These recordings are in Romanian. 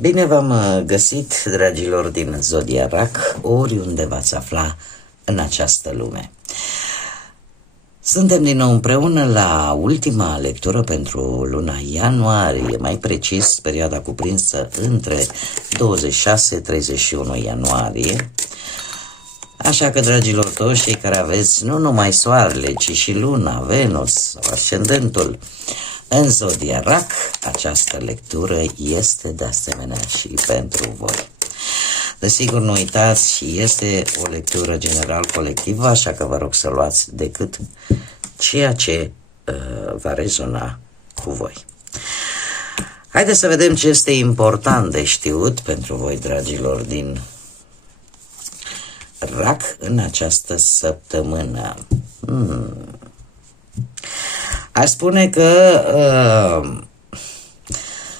Bine v-am găsit, dragilor din Zodia RAC, oriunde v-ați afla în această lume. Suntem din nou împreună la ultima lectură pentru luna ianuarie, mai precis perioada cuprinsă între 26-31 ianuarie. Așa că, dragilor toți cei care aveți nu numai soarele, ci și luna, Venus sau ascendentul în Zodia RAC, această lectură este de asemenea și pentru voi. Desigur, nu uitați, este o lectură general colectivă, așa că vă rog să luați decât ceea ce va rezona cu voi. Haideți să vedem ce este important de știut pentru voi, dragilor din RAC, în această săptămână. Aș spune că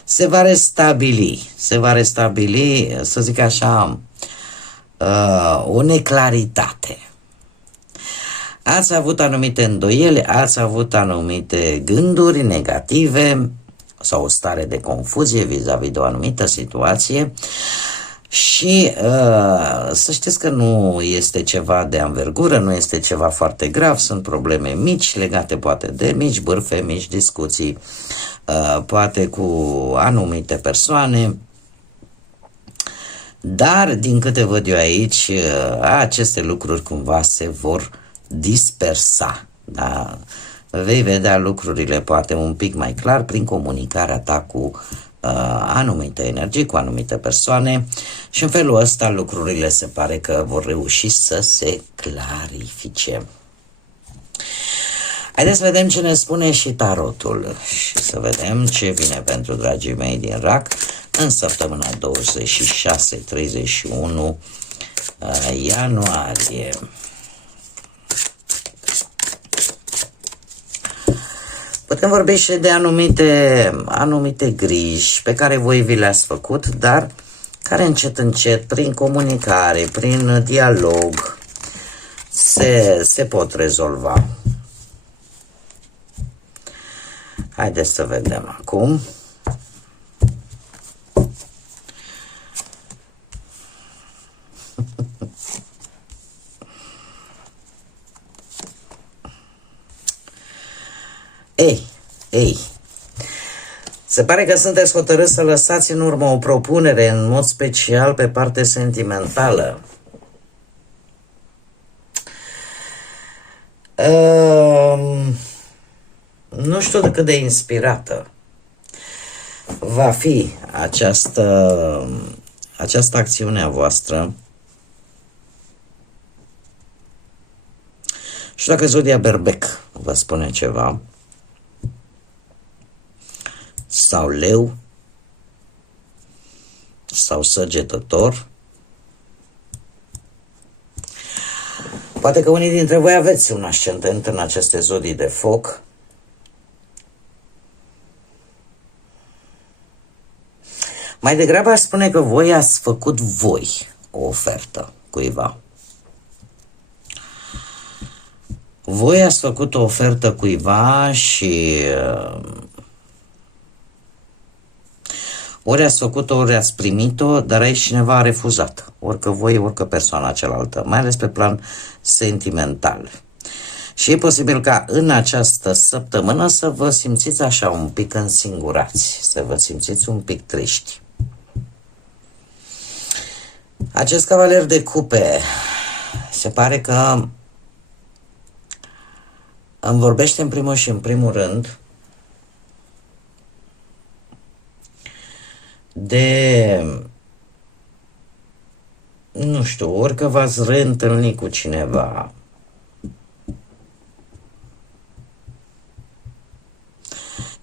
se va restabili, să zic așa, o neclaritate. Ați avut anumite îndoieli, ați avut anumite gânduri negative sau o stare de confuzie vis-a-vis de o anumită situație și să știți că nu este ceva de anvergură, nu este ceva foarte grav, sunt probleme mici legate poate de mici bârfe, mici discuții, poate cu anumite persoane, dar din câte văd eu aici, aceste lucruri cumva se vor dispersa, da? Vei vedea lucrurile poate un pic mai clar prin comunicarea ta cu anumite energii, cu anumite persoane și în felul ăsta lucrurile se pare că vor reuși să se clarifice. Haideți să vedem ce ne spune și tarotul și să vedem ce vine pentru dragii mei din RAC în săptămâna 26-31 ianuarie. Putem vorbi și de anumite griji pe care voi vi le-ați făcut, dar care încet, prin comunicare, prin dialog, se pot rezolva. Haideți să vedem acum. Ei, se pare că sunteți hotărâți să lăsați în urmă o propunere, în mod special pe partea sentimentală. Nu știu cât de inspirată va fi această acțiune a voastră. Și dacă Zodia Berbec vă spune ceva, sau Leu, sau Săgetător, poate că unii dintre voi aveți un ascendent în aceste zodii de foc. Mai degrabă aș spune că voi ați făcut o ofertă cuiva. Voi ați făcut o ofertă cuiva și ori ați făcut-o, ori ați primit-o, dar aici cineva a refuzat. Orică voi, orică persoana cealaltă, mai ales pe plan sentimental. Și e posibil ca în această săptămână să vă simțiți așa un pic însingurați, să vă simțiți un pic triști. Acest cavaler de cupe se pare că îmi vorbește în primul și în primul rând de, nu știu, orică v-ați reîntâlni cu cineva.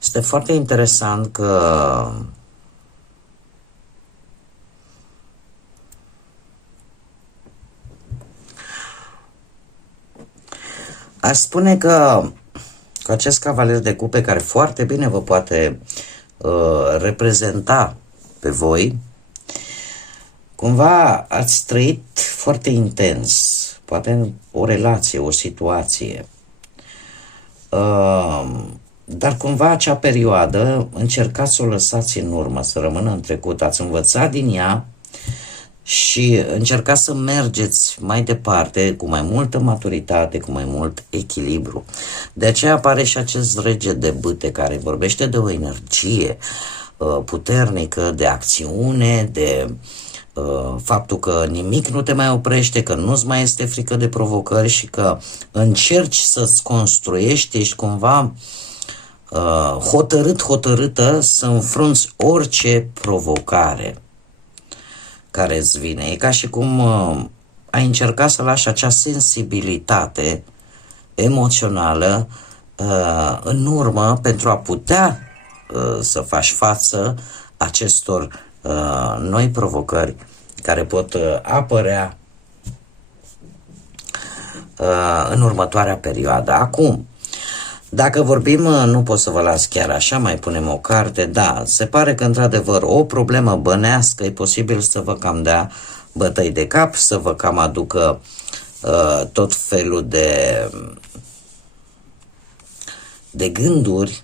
Este foarte interesant că Aș spune că cu acest cavaler de cupe, care foarte bine vă poate reprezenta pe voi, cumva ați trăit foarte intens, poate o relație, o situație, dar cumva acea perioadă încercați să o lăsați în urmă, să rămână în trecut, ați învățat din ea și încercați să mergeți mai departe cu mai multă maturitate, cu mai mult echilibru. De aceea apare și acest rege de bâte care vorbește de o energie puternică, de acțiune, de faptul că nimic nu te mai oprește, că nu-ți mai este frică de provocări și că încerci să-ți construiești, ești cumva hotărâtă să înfrunți orice provocare care îți vine. E ca și cum ai încercat să lași acea sensibilitate emoțională în urmă pentru a putea să faci față acestor noi provocări care pot apărea în următoarea perioadă. Acum, dacă vorbim, nu pot să vă las chiar așa, mai punem o carte, da, se pare că într-adevăr o problemă bănească e posibil să vă cam dea bătăi de cap, să vă cam aducă tot felul de gânduri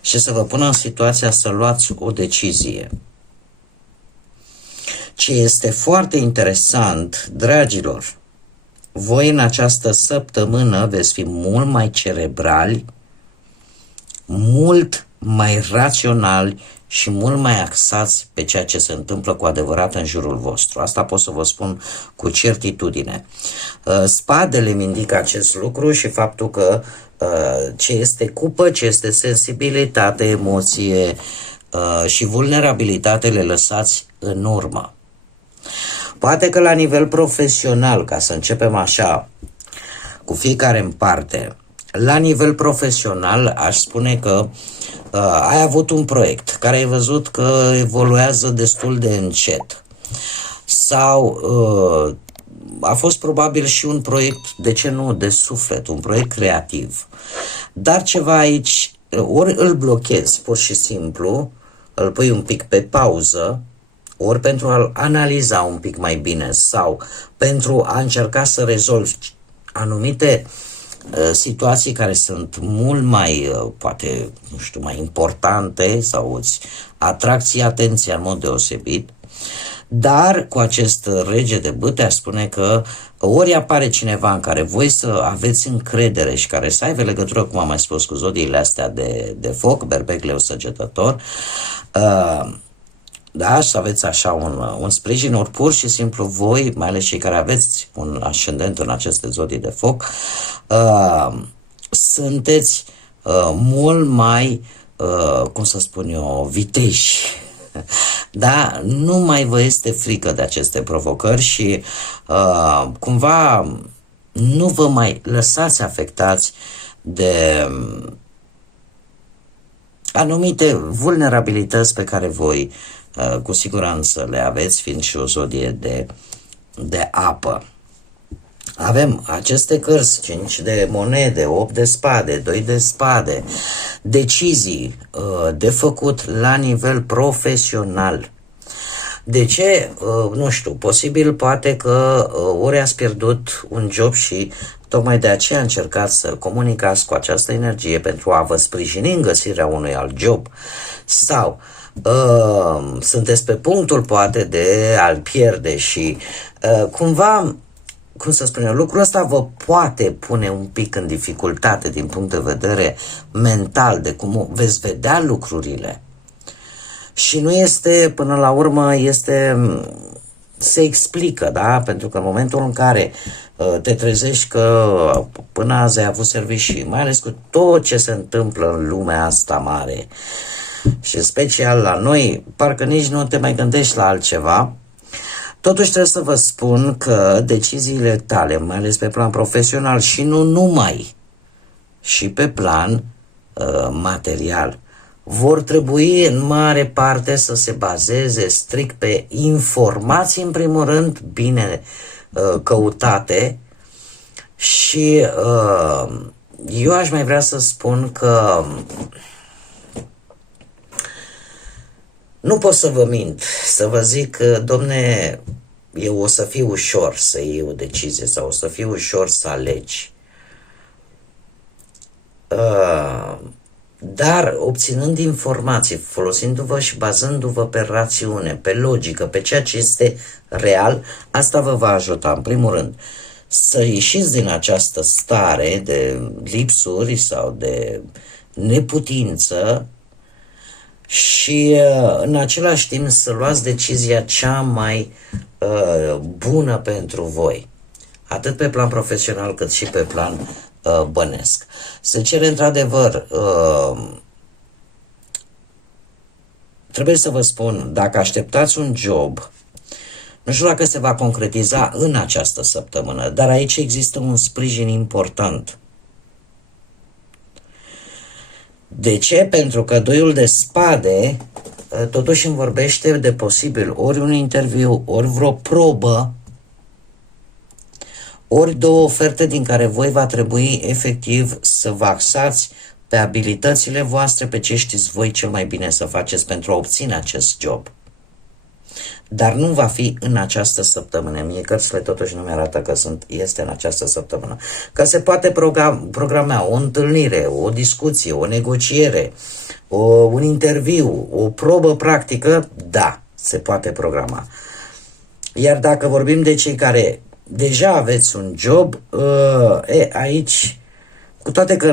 și să vă pună în situația să luați o decizie. Ce este foarte interesant, dragilor, voi în această săptămână veți fi mult mai cerebrali, mult mai raționali și mult mai axați pe ceea ce se întâmplă cu adevărat în jurul vostru. Asta pot să vă spun cu certitudine. Spadele îmi indică acest lucru și faptul că ce este cupă, ce este sensibilitate, emoție și vulnerabilitate le lăsați în urmă. Poate că la nivel profesional, ca să începem așa, cu fiecare în parte, la nivel profesional aș spune că ai avut un proiect care ai văzut că evoluează destul de încet sau a fost probabil și un proiect, de ce nu, de suflet, un proiect creativ, dar ceva aici, ori îl blochezi pur și simplu, îl pui un pic pe pauză, ori pentru a-l analiza un pic mai bine sau pentru a încerca să rezolvi anumite situații care sunt mult mai, poate, nu știu, mai importante sau îți atrag atenția în mod deosebit. Dar cu acest rege de bâte aș spune că ori apare cineva în care voi să aveți încredere și care să aibă legătură, cum am mai spus, cu zodiile astea de foc, berbec, leu, săgetător, da, să aveți așa un sprijin, ori pur și simplu voi, mai ales cei care aveți un ascendent în aceste zodii de foc, sunteți mult mai, cum să spun eu, viteji. Da, nu mai vă este frică de aceste provocări și cumva nu vă mai lăsați afectați de anumite vulnerabilități pe care voi cu siguranță le aveți, fiind și o zodie de apă. Avem aceste cărți, 5 de monede, 8 de spade, 2 de spade, decizii de făcut la nivel profesional. De ce? Nu știu, posibil poate că ori ați pierdut un job și tocmai de aceea încercați să comunicați cu această energie pentru a vă sprijini în găsirea unui alt job sau sunteți pe punctul poate de a-l pierde și cumva, cum să spun eu, lucrul ăsta vă poate pune un pic în dificultate din punct de vedere mental, de cum veți vedea lucrurile. Și nu este, până la urmă, se explică, da? Pentru că în momentul în care te trezești că până azi ai avut servicii, mai ales cu tot ce se întâmplă în lumea asta mare și în special la noi, parcă nici nu te mai gândești la altceva. Totuși trebuie să vă spun că deciziile tale, mai ales pe plan profesional și nu numai, și pe plan material, vor trebui în mare parte să se bazeze strict pe informații, în primul rând, bine căutate și eu aș mai vrea să spun că nu pot să vă mint, să vă zic că, domne, eu o să fie ușor să iei o decizie sau o să fie ușor să alegi. Dar obținând informații, folosindu-vă și bazându-vă pe rațiune, pe logică, pe ceea ce este real, asta vă va ajuta, în primul rând, să ieșiți din această stare de lipsuri sau de neputință și în același timp să luați decizia cea mai bună pentru voi, atât pe plan profesional cât și pe plan bănesc. Se cere într-adevăr, trebuie să vă spun, dacă așteptați un job, nu știu dacă se va concretiza în această săptămână, dar aici există un sprijin important. De ce? Pentru că doiul de spade totuși îmi vorbește de posibil ori un interviu, ori vreo probă, ori două oferte din care voi va trebui efectiv să vă axați pe abilitățile voastre, pe ce știți voi cel mai bine să faceți pentru a obține acest job. Dar nu va fi în această săptămână. Mie cărțile totuși nu mi-arată că este în această săptămână. Că se poate programa o întâlnire, o discuție, o negociere, un interviu, o probă practică, da, se poate programa. Iar dacă vorbim de cei care deja aveți un job, aici, cu toate că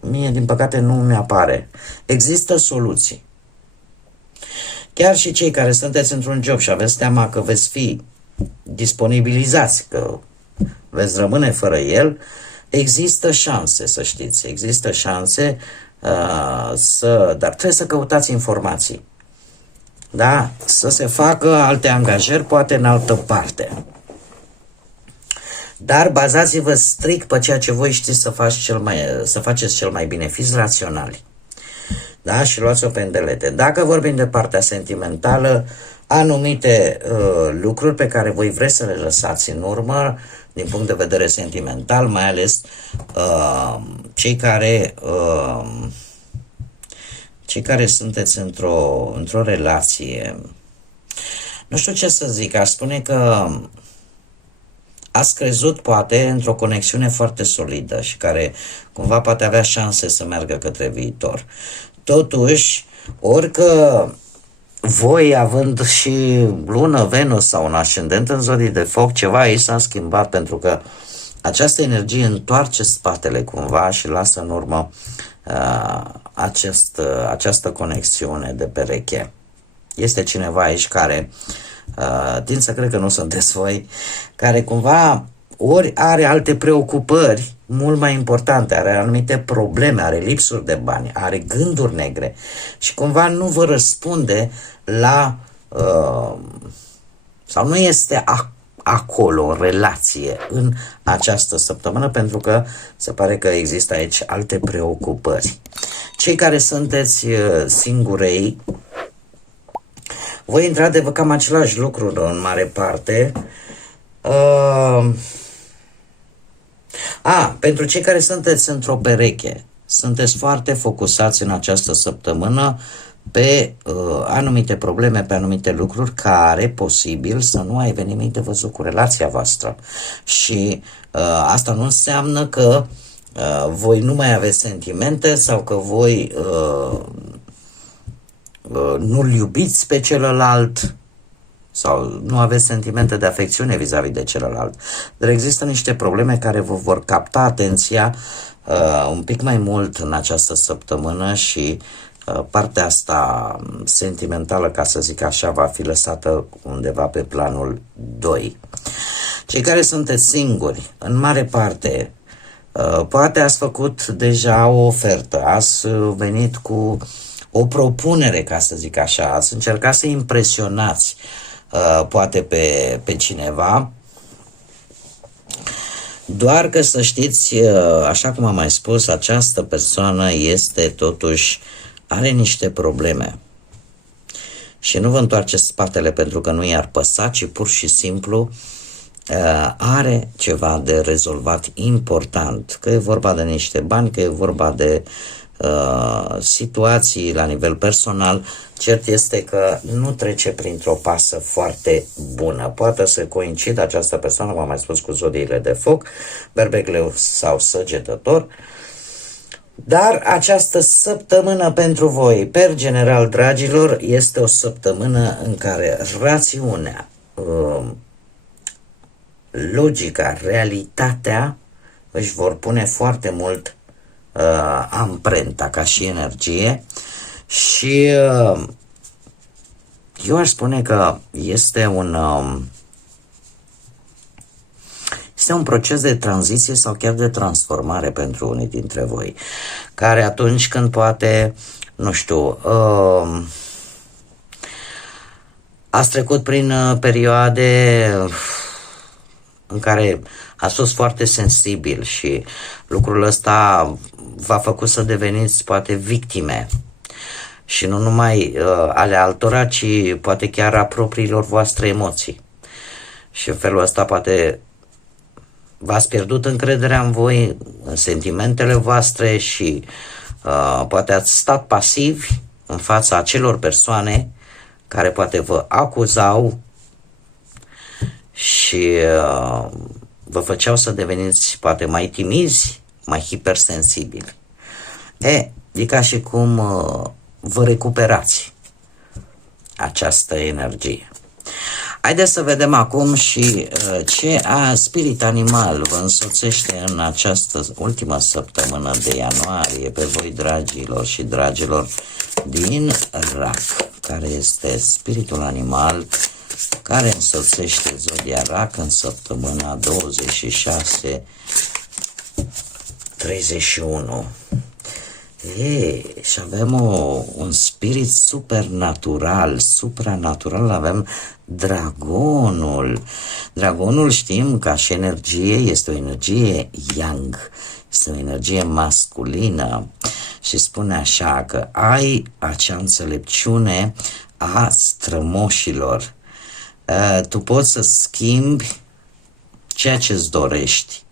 mie din păcate nu mi-apare, există soluții. Chiar și cei care sunteți într-un job și aveți teama că veți fi disponibilizați, că veți rămâne fără el, există șanse, să știți, există șanse, dar trebuie să căutați informații. Da? Să se facă alte angajări, poate în altă parte. Dar bazați-vă strict pe ceea ce voi știți să faceți cel mai bine. Fiți raționali. Da? Și luați-o pe îndelete. Dacă vorbim de partea sentimentală, anumite lucruri pe care voi vreți să le lăsați în urmă, din punct de vedere sentimental, mai ales cei care sunteți într-o relație, nu știu ce să zic, aș spune că ați crezut poate într-o conexiune foarte solidă și care cumva poate avea șanse să meargă către viitor. Totuși, orică voi având și lună, Venus sau un ascendent în zodii de foc, ceva aici s-a schimbat, pentru că această energie întoarce spatele cumva și lasă în urmă această conexiune de pereche. Este cineva aici care, tind să cred că nu sunteți voi, care cumva ori are alte preocupări mult mai importante, are anumite probleme, are lipsuri de bani, are gânduri negre și cumva nu vă răspunde la sau nu este acolo în relație în această săptămână, pentru că se pare că există aici alte preocupări. Cei care sunteți singurei, voi într-adevăr cam același lucru în mare parte. Pentru cei care sunteți într-o pereche, sunteți foarte focusați în această săptămână pe anumite probleme, pe anumite lucruri care posibil să nu ai eveniment de văzut cu relația voastră. Și asta nu înseamnă că voi nu mai aveți sentimente sau că voi nu-l iubiți pe celălalt sau nu aveți sentimente de afecțiune vis-a-vis de celălalt. Dar există niște probleme care vă vor capta atenția un pic mai mult în această săptămână și partea asta sentimentală, ca să zic așa, va fi lăsată undeva pe planul 2. Cei care sunteți singuri, în mare parte, poate ați făcut deja o ofertă, ați venit cu o propunere, ca să zic așa, ați încercat să impresionați poate pe cineva Doar că să știți, așa cum am mai spus, această persoană este totuși, are niște probleme. Și nu vă întoarceți spatele pentru că nu i-ar păsa, ci pur și simplu are ceva de rezolvat important. Că e vorba de niște bani, că e vorba de situații la nivel personal. Cert este că nu trece printr-o pasă foarte bună. Poate să coincidă această persoană, v-am mai spus, cu zodiile de foc, berbec, sau săgetător. Dar această săptămână pentru voi, per general, dragilor, este o săptămână în care rațiunea, logica, realitatea își vor pune foarte mult amprenta ca și energie și eu aș spune că este un proces de tranziție sau chiar de transformare pentru unii dintre voi, care atunci când poate, nu știu, ați trecut prin perioade în care ați fost foarte sensibil și lucrul ăsta v-a făcut să deveniți poate victime și nu numai ale altora, ci poate chiar a propriilor voastre emoții. Și în felul ăsta poate v-ați pierdut încrederea în voi, în sentimentele voastre și poate ați stat pasivi în fața acelor persoane care poate vă acuzau și vă făceau să deveniți poate mai timizi, mai hipersensibili. E ca și cum vă recuperați această energie. Haideți să vedem acum și ce spirit animal vă însoțește în această ultimă săptămână de ianuarie pe voi, dragilor și dragilor din Rac. Care este spiritul animal care însoțește zodia Rac în săptămâna 26-31. Și avem un spirit supranatural, avem dragonul. Dragonul, știm, ca și energie, este o energie yang, este o energie masculină și spune așa că ai acea înțelepciune a strămoșilor. Tu poți să schimbi ceea ce îți dorești.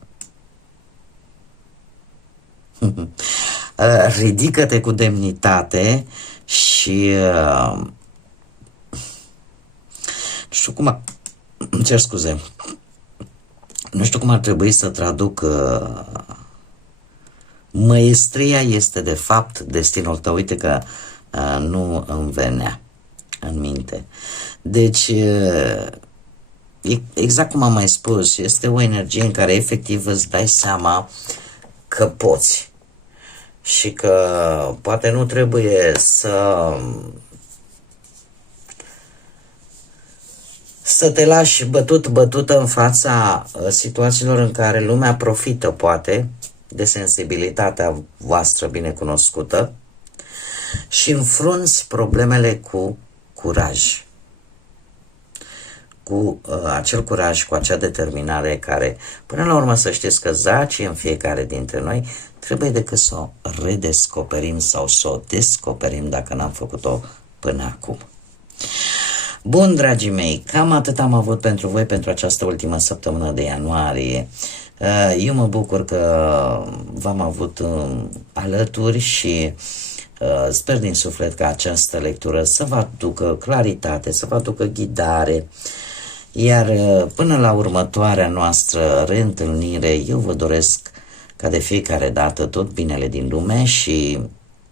Ridică-te cu demnitate și nu știu cum ar trebui să traduc. Măestria este de fapt destinul tău. Uite că nu îmi venea în minte. Deci exact cum am mai spus, este o energie în care efectiv îți dai seama că poți și că poate nu trebuie să te lași bătută în fața situațiilor în care lumea profită poate de sensibilitatea voastră binecunoscută și înfrunți problemele cu curaj. Cu acel curaj, cu acea determinare care, până la urmă, să știți că zace în fiecare dintre noi, trebuie decât să o redescoperim sau să o descoperim dacă n-am făcut-o până acum. Bun, dragii mei, cam atât am avut pentru voi pentru această ultimă săptămână de ianuarie. Eu mă bucur că v-am avut alături și sper din suflet că această lectură să vă aducă claritate, să vă aducă ghidare. Iar până la următoarea noastră reîntâlnire, eu vă doresc ca de fiecare dată tot binele din lume și,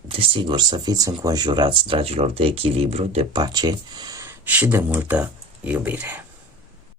desigur, să fiți înconjurați, dragilor, de echilibru, de pace și de multă iubire.